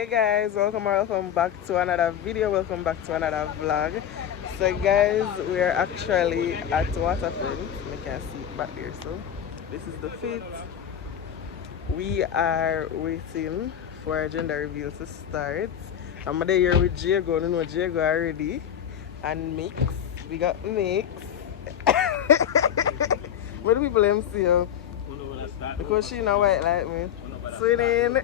Hey guys, welcome back to another video, welcome back to another vlog. So guys, we are actually at waterfront. I can see it back there. So this is the fit. We are waiting for our gender reveal to start. I'm there here with Jago. You know Jago already. And Mix. We got Mix. What do people them see you? Because she not white like me. Swinging.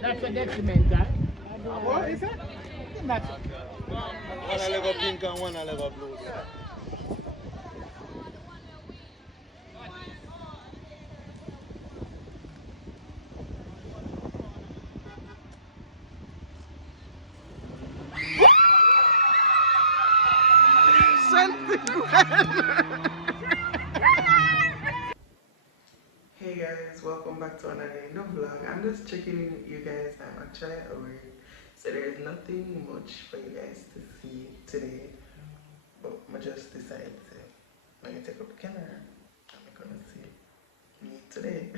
That's a detriment, that. What is it? One a level pink and one a level blue. Hey guys, welcome back to another day in the vlog. I'm just checking in with you guys. I'm actually at work, so there's nothing much for you guys to see today. But I just decided to, when you take up the camera, I'm gonna see me today.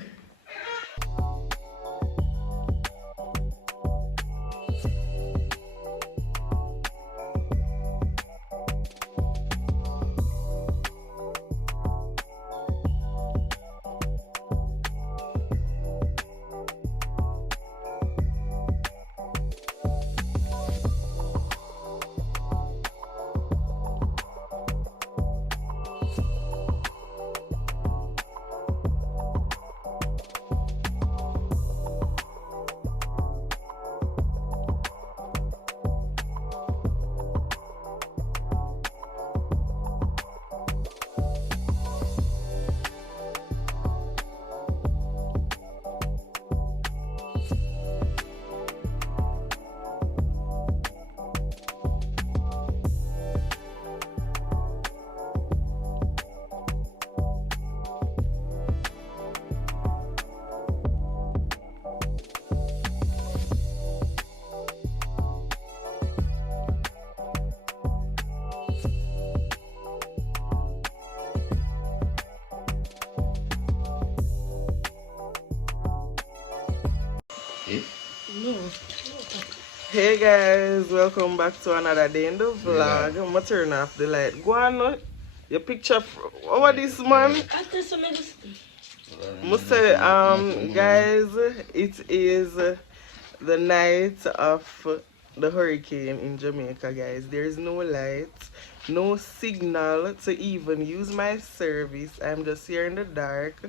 Hey guys, welcome back to another day in the vlog. I'm gonna turn off the light. Go on, your picture. What this man? Must say, guys, it is the night of the hurricane in Jamaica, guys. There's no light, no signal to even use my service. I'm just here in the dark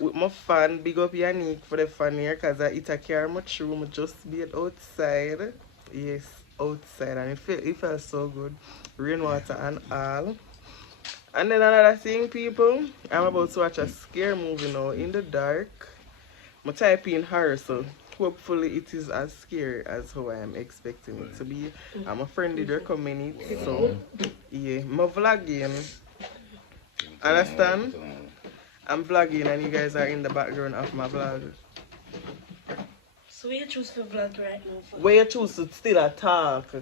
with my fan. Big up Yanieki for the fan here, because I eat a car much room. Just be outside. Yes, outside, and it felt so good. Rainwater and all. And then another thing, people, I'm about to watch a scare movie now in the dark. I'm typing in horror, so hopefully it is as scary as how I am expecting it to be. And my friend did recommend it, so yeah, I'm vlogging. Understand? I'm vlogging and you guys are in the background of my vlog. So where you choose to vlog right now? Where you choose to still a talk?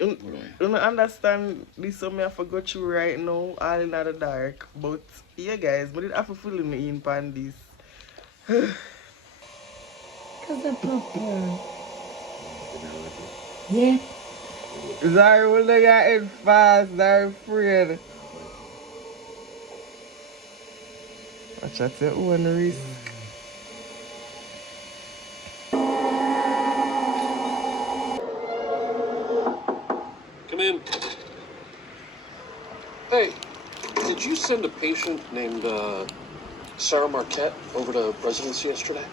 You don't understand this, so I have to go through right now, all in the dark. But yeah guys, but it have to fill me in pan this. Cause the purple. Yeah. Zara will look at it fast, Zara afraid. Watch out your own risk. Come in. Hey, did you send a patient named Sarah Marquette over to residency yesterday?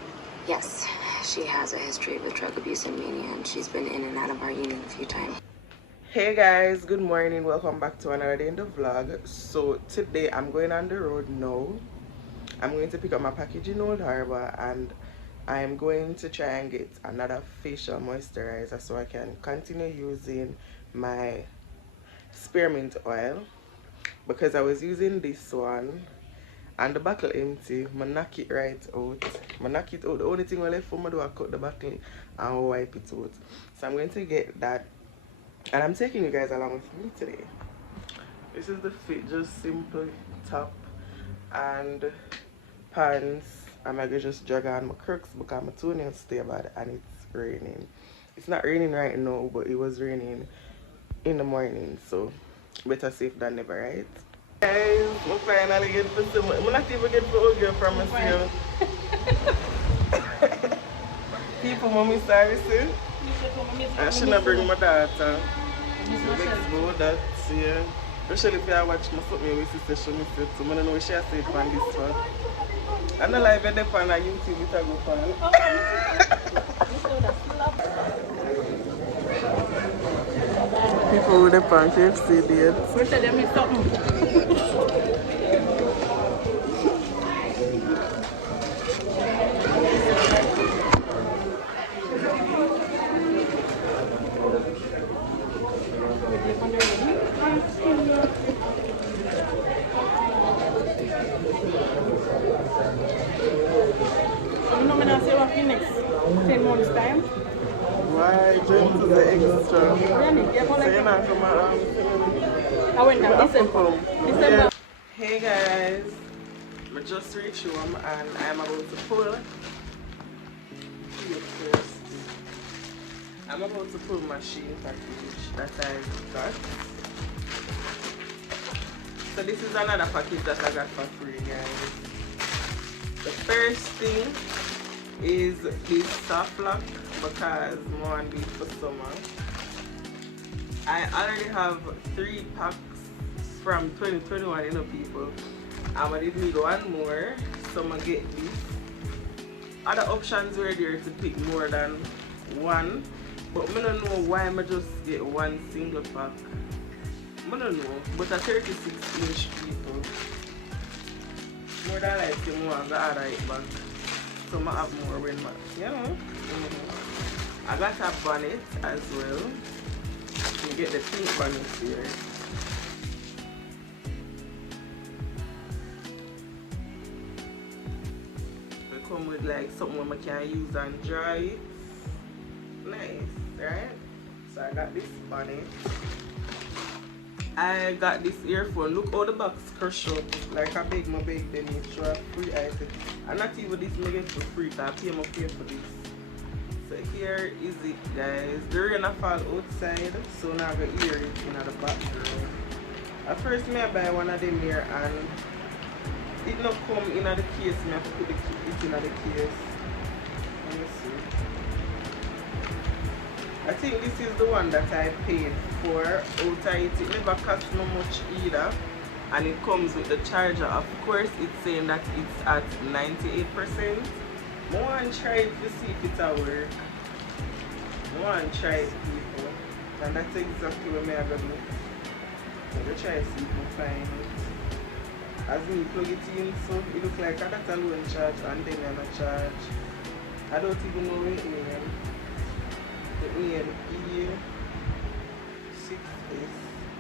Yes, she has a history of drug abuse and mania, and she's been in and out of our unit a few times. Hey guys, good morning, welcome back to another day in the vlog. So today I'm going on the road now. I'm going to pick up my package in Old Harbor, and I'm going to try and get another facial moisturizer so I can continue using my spearmint oil because I was using this one and the bottle empty. I knock it right out. I knock it out. The only thing I left for me do I cut the bottle and wipe it out. So I'm going to get that, and I'm taking you guys along with me today. This is the fit, just simple top and pants. I'm gonna just drag on my crooks because my toenails stay bad and it's raining. It's not raining right now, but it was raining in the morning, so better safe than never, right? Guys, we finally get for some. I'm not even get for a girl from myself. People, mommy, sorry, sir. I should not bring my daughter. That's, yeah. Especially if I watch my foot, my sister show me so I don't know what she has said on this one. I'm not live at the pan on YouTube, it's a good pan. People with the pan KFC dates. We tell them it's something. You know, I say what next 10 months time. Why? James is the extra. Really? You're So you're not from I went down December. Yeah. Hey guys, I just reached home and I'm about to pull. I'm about to pull my SHEIN package that I got. So this is another package that I got for free, guys. The first thing is this soft lock because I want this for summer. I already have 3 packs from 2021, you know, people. I did need one more, so I'm gonna get this. Other options were there to pick more than one, but I don't know why I just get one single pack. I don't know, but a 36-inch people. More than like you want to add it back. So I have more when you know. I got a bonnet as well. You get the pink bonnet here. They come with like something I can use and dry it. Nice, right? So I got this bonnet. I got this earphone. Look how the box crushed up. Like I beg my beg them make sure free item. And not even this I get for free, I pay my pay for this. So here is it, guys. The rain fall outside, so now I got hear it in the background. At first I buy one of them here and it not come in the case. I have to put it in the case. Let me see. I think this is the one that I paid for out it. It never cost no much either. And it comes with the charger. Of course, it's saying that it's at 98%. I want to try it to see if it'll work. I want to try it, people. And that's exactly what I'm going to do. I'm going to try to see if I find it. As me plug it in, so it looks like that's a low charge and then I'm not charge. I don't even know what it is. The E6S.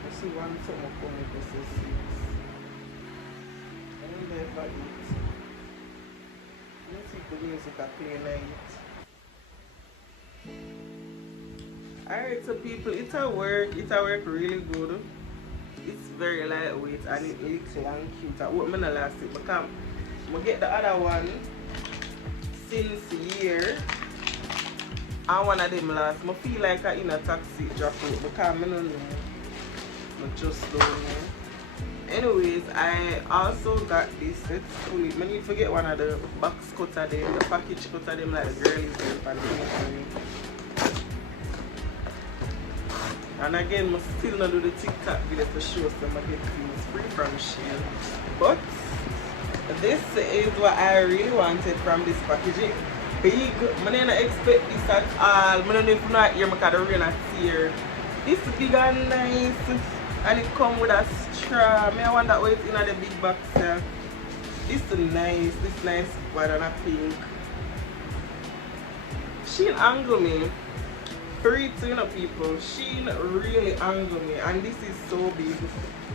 I see one something come with this is 6. I don't know if I eat. Let's see if the music are playing night. Alright, so people, it'll work really good. It's very lightweight and it looks and cute. I hope I'm not last it because I'm going to get the other one since year. And one of them last. I feel like I'm in a taxi drop out because I don't know. I just don't know. Anyways, I also got this. I need to get one of the box cutter them, the package cutter them like the girlies them. And again, I still not do the TikTok video to show some I get things free from SHEIN. But this is what I really wanted from this packaging. Big, I didn't expect this at all. I don't know if you not hear because the rain is here. This big and nice, and it comes with a straw. I wonder what it's in the big box here. This is nice, this nice banana pink. SHEIN angle me Free to, you know, people. SHEIN really angle me, and this is so big.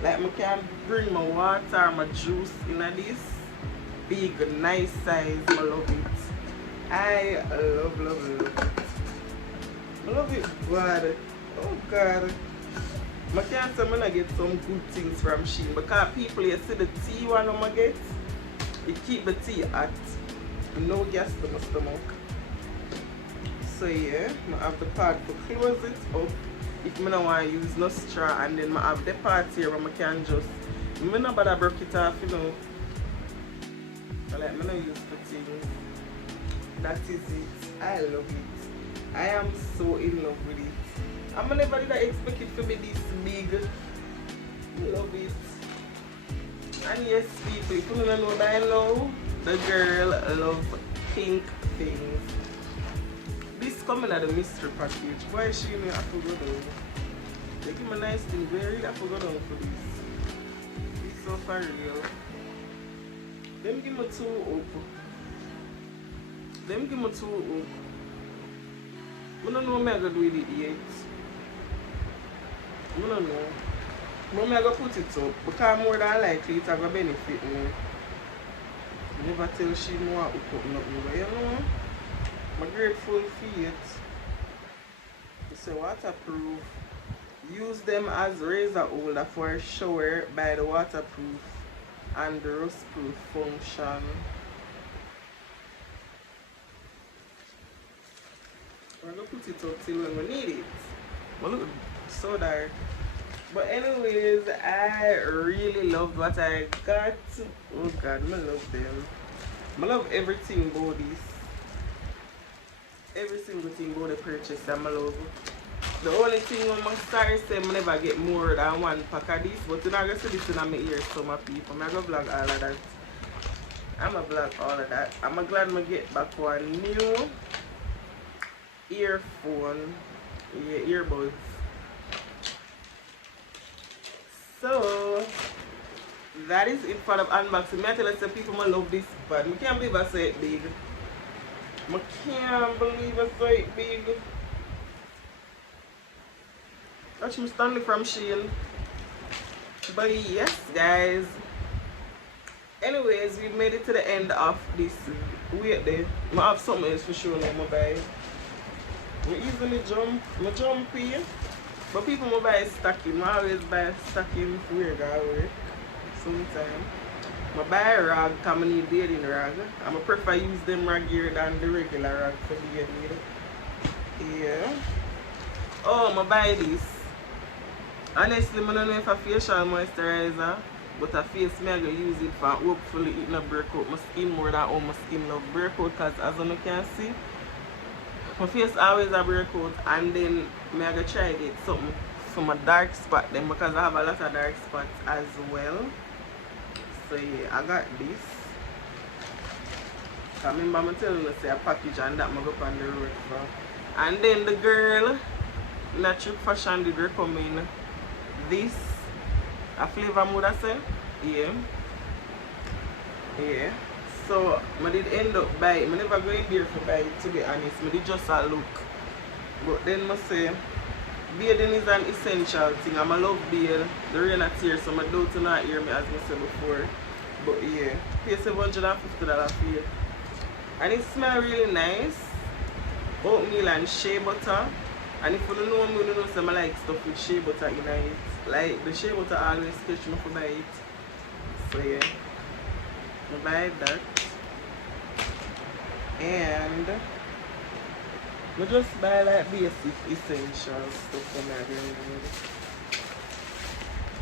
Like, I can bring my water, my juice in this big, nice size. I love it. I love it. I love it. God. Oh God. I can't say I'm gonna get some good things from SHEIN because people, you see the tea one I'm gonna get, it keep the tea hot. No gas to my stomach. So yeah, I have the part to close it up if I don't want to use no straw, and then I have the part here where I can just, I don't bother break it off, you know. So like, I don't use the things. That is it. I love it. I am so in love with it. I'm never did expect it to be this big. I love it. And yes, people, if you don't know by now, the girl loves pink things. This coming at the mystery package. Why is she in have to go down? They give me a nice thing. We really have to go down for this. This is so for real. Them give me 2 up. Them give me 2 up. I don't know what I'm going to do with it yet. I don't know. But I'm going to put it up because more than likely it's going to benefit me. I never tell she know how to put nothing, but you know, I'm grateful for it. It's a waterproof. Use them as razor holder for a shower by the waterproof and the rust-proof function. We're going to put it up till when we need it. But look, so dark. But anyways, I really loved what I got. Oh God, I love them. I love everything about this. Every single thing about the purchase I love. The only thing I'm sorry say I never get more than 1 pack of this, but you're not going to see this in my ears, so my people. I'm going to vlog all of that. I'm going to vlog all of that. I'm glad I get back one new earphone. Yeah, earbuds. So that is it for the unboxing. I tell you, some people I love this bad. I can't believe I say it big. I can't believe I say it big. That's my Stanley from SHEIN. But yes, guys. Anyways, we made it to the end of this. Wait there. I have something else for sure now. I buy. I easily jump here. But people will buy stocking. I always buy stocking for where I work. Sometimes. I buy a rag because I need bathing rag. I prefer use them rag here than the regular rag for bathing. Yeah. Oh, I buy this. Honestly, I don't know if a facial moisturizer, but a face I'm going to use it for hopefully it not break out my skin more than how my skin love break out, because as you can see, my face always a break out, and then I'm going to try to get something for my dark spot then, because I have a lot of dark spots as well. So yeah, I got this. I remember I'm telling you to say a package and that I'm going to go on the road for. And then the girl in a Trip Fashion did recommend this. A flavor mode I said. Yeah. Yeah. So I did end up buying. I never go in there to buy it, to be honest. I did just a look. But then I say bathing is an essential thing. I love bathing. The rain at here, so I don't not hear me as I said before. But yeah, pay $750 for it. And it smells really nice. Oatmeal and shea butter. And if you don't know me, you know I like stuff with shea butter in it. Like the shea butter always catch me for buy it. So yeah, I buy that. And I just buy like basic essential stuff for my room.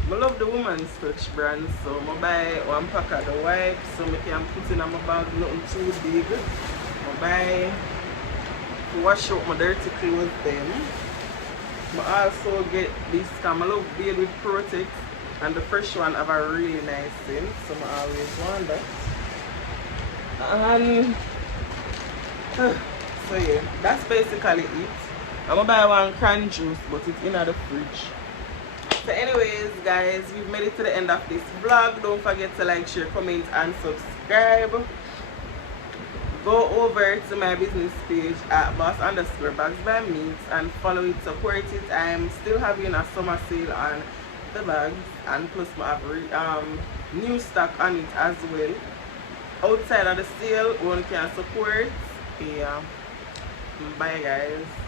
I love the Woman's Touch brand, so I buy 1 pack of the wipes so I can put in my bag, nothing too big. I buy to wash out my dirty clothes then. I also get this because I love Baby Protect, and the fresh one have a really nice scent, so I always want that. And so yeah, that's basically it. I'm gonna buy 1 cran juice, but it's in the fridge. So anyways guys, we've made it to the end of this vlog. Don't forget to like, share, comment and subscribe. go over to my business page at boss_bags_by-meeks and follow it, support it. I'm still having a summer sale on the bags, and plus I have new stock on it as well. Outside of the sale, one can support. Yeah. Bye guys.